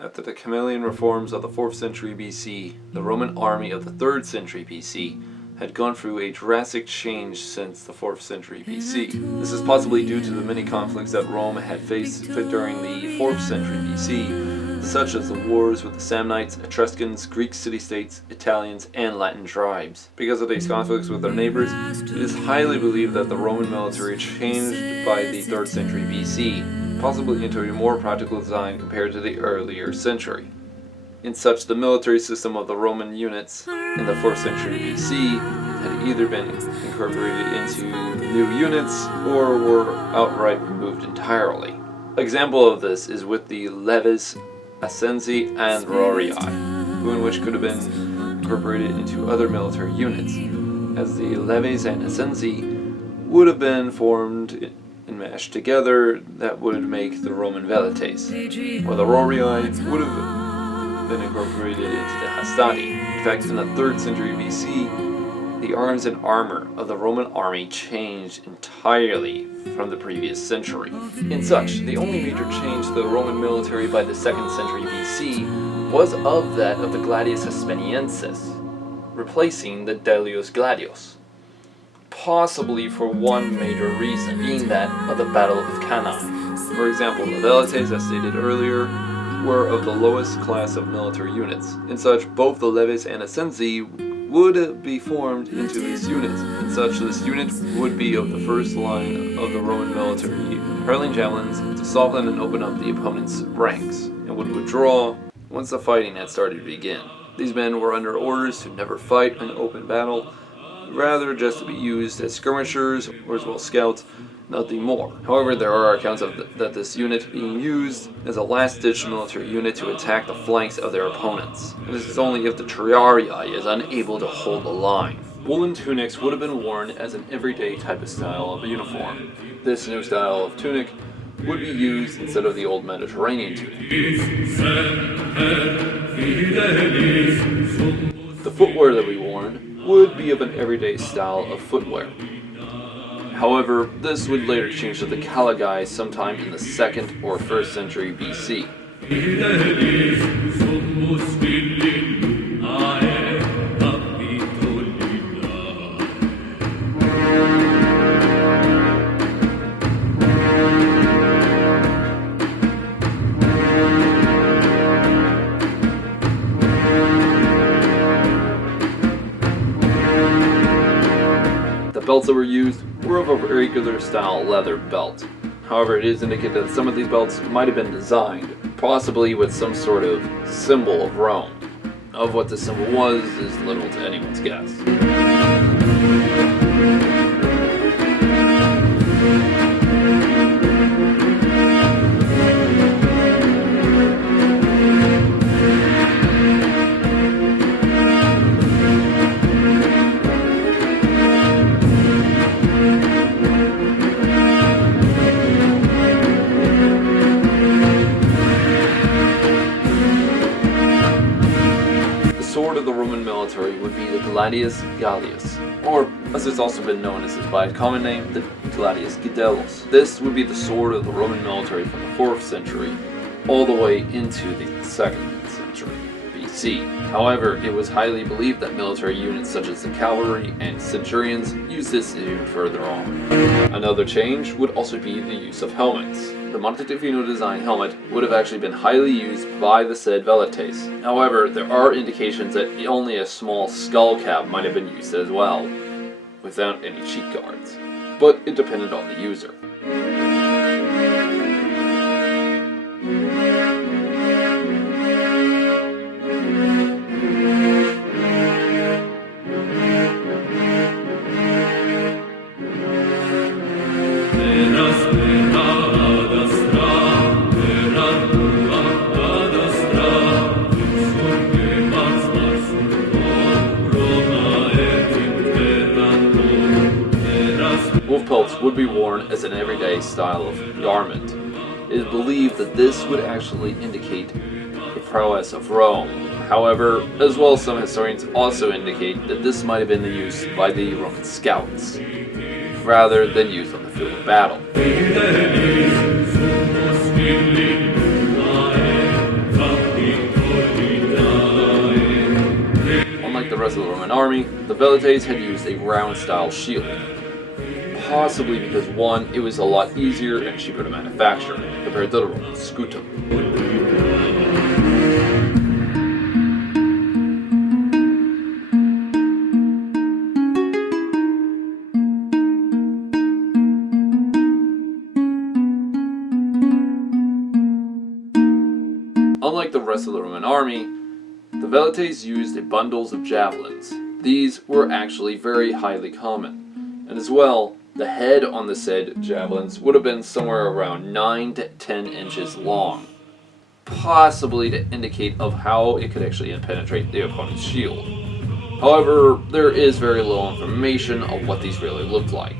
After the chameleon reforms of the 4th century BC, the Roman army of the 3rd century BC had gone through a drastic change since the 4th century BC. This is possibly due to the many conflicts that Rome had faced during the 4th century BC, such as the wars with the Samnites, Etruscans, Greek city-states, Italians, and Latin tribes. Because of these conflicts with their neighbors, it is highly believed that the Roman military changed by the 3rd century BC, possibly into a more practical design compared to the earlier century. In such, the military system of the Roman units in the 4th century BC had either been incorporated into new units or were outright removed entirely. An example of this is with the leves, ascensi, and rorii, who in which could have been incorporated into other military units, as the leves and ascensi would have been formed and mashed together. That would make the Roman Velites, while the rorii would have been incorporated into the hastati. In fact, in the 3rd century BC, the arms and armor of the Roman army changed entirely from the previous century. In such, the only major change to the Roman military by the 2nd century BC was of that of the gladius hispaniensis, replacing the delius gladius, possibly for one major reason, being that of the Battle of Cannae. For example, the Velites, as stated earlier, were of the lowest class of military units. In such, both the leves and ascensi would be formed into this unit. In such, this unit would be of the first line of the Roman military, hurling javelins to soften and open up the opponent's ranks, and would withdraw once the fighting had started to begin. These men were under orders to never fight an open battle, rather just to be used as skirmishers or as well scouts, nothing more. However, there are accounts of that this unit being used as a last-ditch military unit to attack the flanks of their opponents. And this is only if the triarii is unable to hold the line. Woolen tunics would have been worn as an everyday type of style of uniform. This new style of tunic would be used instead of the old Mediterranean tunic. The footwear that we worn would be of an everyday style of footwear. However, this would later change to the caligai sometime in the 2nd or 1st century BC. The belts that were used were of a regular style leather belt. However, it is indicated that some of these belts might have been designed, possibly with some sort of symbol of Rome. Of what the symbol was is little to anyone's guess. Of the Roman military would be the gladius gallius, or as it's also been known as by its common name, the gladius gidellos. This would be the sword of the Roman military from the 4th century all the way into the 2nd century BC. However, it was highly believed that military units such as the cavalry and centurions used this even further on. Another change would also be the use of helmets. The Montetifino design helmet would have actually been highly used by the said Velites. However, there are indications that only a small skull cap might have been used as well, without any cheek guards. But it depended on the user. Wolf pelts would be worn as an everyday style of garment. It is believed that this would actually indicate the prowess of Rome. However, as well as some historians also indicate that this might have been used by the Roman scouts, rather than used on the field of battle. rest of the Roman army, the Velites had used a round-style shield. Possibly because, one, it was a lot easier and cheaper to manufacture compared to the Roman scutum. Unlike the rest of the Roman army, the Velites used bundles of javelins. These were actually very highly common, and as well, the head on the said javelins would have been somewhere around 9 to 10 inches long, possibly to indicate of how it could actually penetrate the opponent's shield. However, there is very little information of what these really looked like.